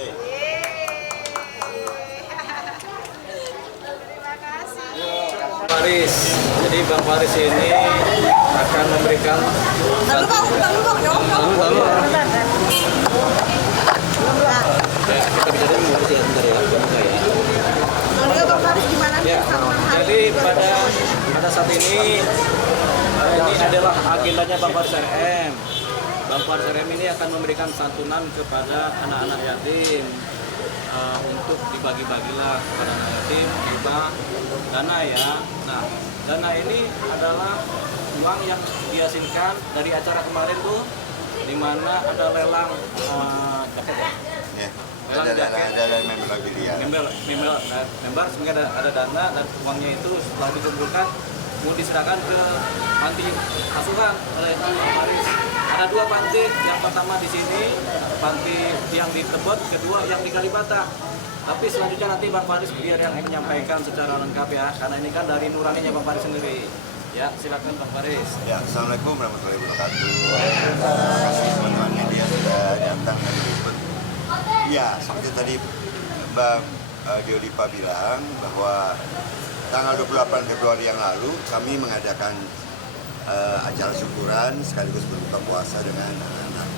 Terima kasih. Faris. Jadi Bang Faris ini akan memberikan kita bicara dulu ya bentar ya. Bang Faris gimana nih Ya, sama hari jadi pada saat ini adalah agendanya Bang Faris RM. Bang Faris RM ini akan memberikan santunan kepada anak-anak yatim untuk dibagi-bagilah kepada anak yatim kita dana ya. Nah, dana ini adalah uang yang dihasilkan dari acara kemarin tuh, di mana ada lelang jaket ya. Lelang jaket. Ada memorabilia. Member sehingga ada dana dan uangnya itu setelah dikumpulkan mau diserahkan ke panti asuhan oleh Bang Faris. Ada dua panti, yang pertama di sini, panti yang di Tebet, kedua yang di Kalibata. Tapi selanjutnya nanti Bang Faris biar yang menyampaikan secara lengkap ya, karena ini kan dari nuraninya Bang Faris sendiri. Ya, silakan Bang Faris. Ya, Assalamualaikum warahmatullahi wabarakatuh. Terima kasih teman-teman media sudah datang dan ikut. Ya, seperti tadi Bang Diodipa bilang bahwa tanggal 28 Februari yang lalu kami mengadakan acara syukuran sekaligus berbuka puasa dengan anak-anak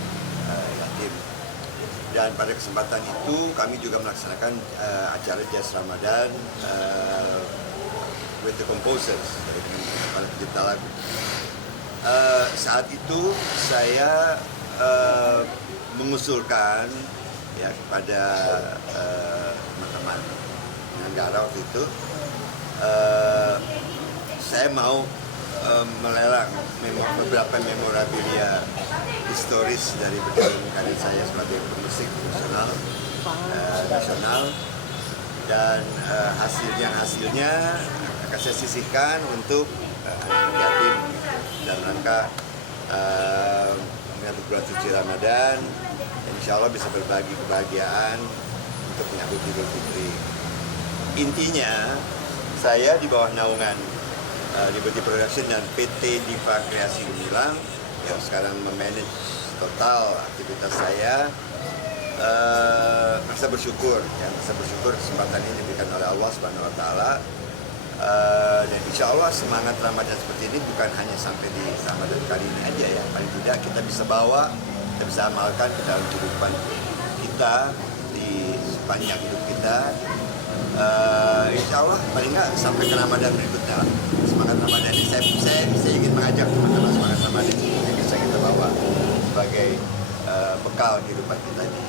yatim. Dan pada kesempatan itu kami juga melaksanakan acara Jazz Ramadan with the composers, dari para pencipta lagu. Saat itu saya mengusulkan ya kepada teman-teman penyelenggara waktu itu, saya mau melelang beberapa memorabilia historis dari berjalan karir saya sebagai pemusik nasional, dan hasilnya akan saya sisihkan untuk anak yatim dalam rangka menyambut bulan suci Ramadan, dan insya Allah bisa berbagi kebahagiaan untuk menyambut Idul Fitri. Intinya saya di bawah naungan Liberty Production dan PT Diva Kreasi Gemilang yang sekarang memanage total aktivitas saya, merasa bersyukur kesempatan ini diberikan oleh Allah Subhanahu Wa Taala, dan insya Allah semangat Ramadan seperti ini bukan hanya sampai di Ramadan kali ini aja ya, paling tidak kita bisa bawa, kita bisa amalkan ke dalam kehidupan kita di sepanjang hidup kita. Insya Allah paling nggak sampai ke Ramadan berikutnya lah. Semangat Ramadan ini saya ingin mengajak teman-teman semangat Ramadan ini yang bisa kita bawa sebagai bekal kehidupan kita ini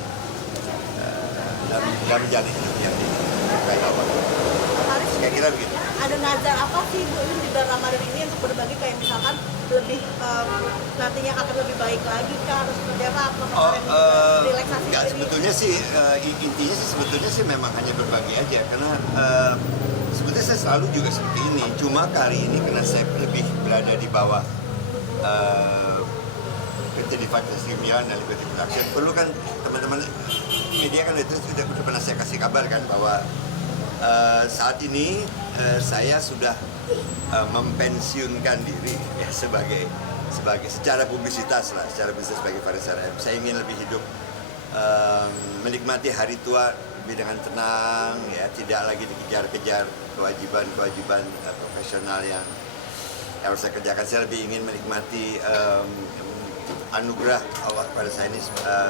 dan menjalani hidup yang disukai Allah. Kira-kira begitu. Ada nazar apa sih Bu di bulan Ramadan ini untuk berbagi, kayak misalkan lebih nantinya akan lebih baik lagi kah, harus seperti apa? Relaksasi enggak, diri? sebetulnya sih intinya sih memang hanya berbagi aja, karena sebetulnya saya selalu juga seperti ini, cuma kali ini karena saya lebih berada di bawah PT Diva Kreasi Gemilang dan Liberty Production. Perlu kan teman-teman media kan itu sudah pernah saya kasih kabar kan bahwa saat ini saya sudah mempensiunkan diri ya sebagai secara publisitas sebagai Faris RM. Saya ingin lebih hidup menikmati hari tua lebih dengan tenang ya, tidak lagi dikejar-kejar kewajiban profesional yang harus saya kerjakan. Saya lebih ingin menikmati anugerah Allah pada saya ini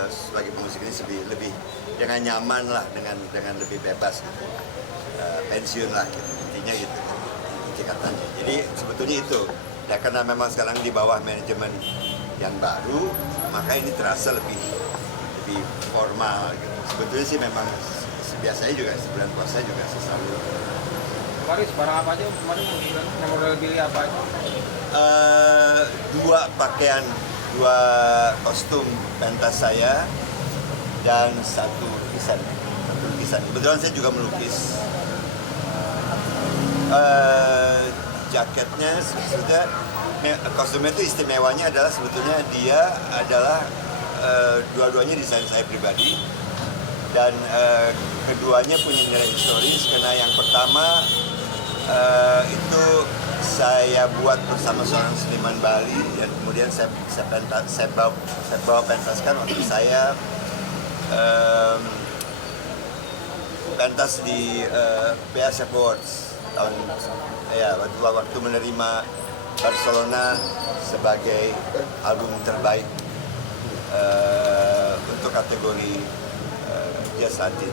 sebagai pemusik ini lebih dengan nyaman lah, dengan lebih bebas gitu. Pensiun lah gitu. Intinya gitu katanya. Jadi sebetulnya itu ya, karena memang sekarang di bawah manajemen yang baru, maka ini terasa lebih formal gitu. Sebetulnya sih memang biasanya juga sebulan puasa juga selalu. Faris, barang apa aja kemarin memorabilia apa aja? Dua kostum pentas saya dan satu lukisan. Kebetulan saya juga melukis. Jaketnya sebetulnya, kostumnya itu istimewanya adalah sebetulnya dia adalah dua-duanya desain saya pribadi, dan keduanya punya nilai historis karena yang pertama itu saya buat bersama seorang seniman Bali, dan kemudian saya bawa pentaskan waktu saya pentas di BS Awards tahun ya waktu menerima Barcelona sebagai album terbaik untuk kategori jazz Latin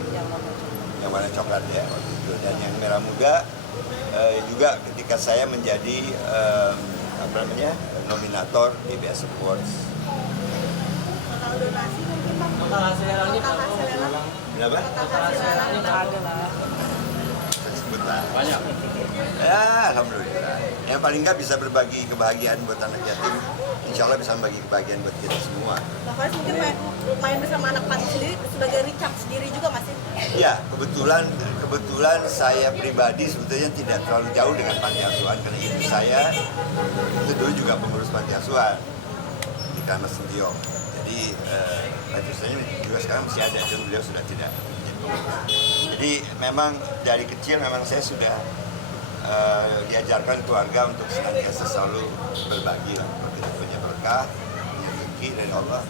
yang warna coklat ya waktu itu, dan yang merah muda juga ketika saya menjadi nominator di BS Awards. Total donasi mungkin Bang? Total hasil lelang? Berapa? Total hasil lelang ada lah. Tersebut lah. Banyak. Ya, alhamdulillah. Yang paling nggak bisa berbagi kebahagiaan buat anak yatim, insya Allah bisa membagi kebahagiaan buat kita semua. Bang Faris mungkin main bersama anak panti sendiri sebagai Richard sendiri juga masih? Ya, kebetulan saya pribadi sebetulnya tidak terlalu jauh dengan panti asuhan karena ibu saya itu dulu juga pengurus panti asuhan di Kramas Sentiong. Jadi panti asuhannya juga sekarang masih ada, dan beliau sudah tidak menjadi pengurus. Jadi memang dari kecil memang saya sudah diajarkan keluarga untuk senantiasa selalu berbagi lah. Kalau kita punya berkah, punya rezeki dari Allah,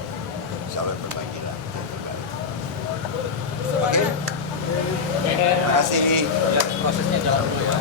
insya Allah berbagi lah. Oke. Terima kasih. Prosesnya jalan dulu ya.